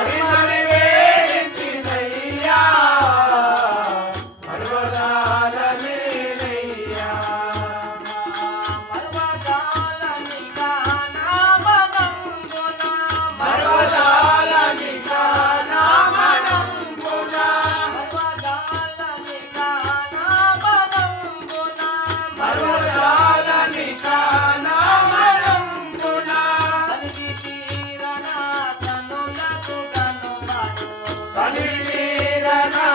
あります。Bye.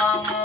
Mama.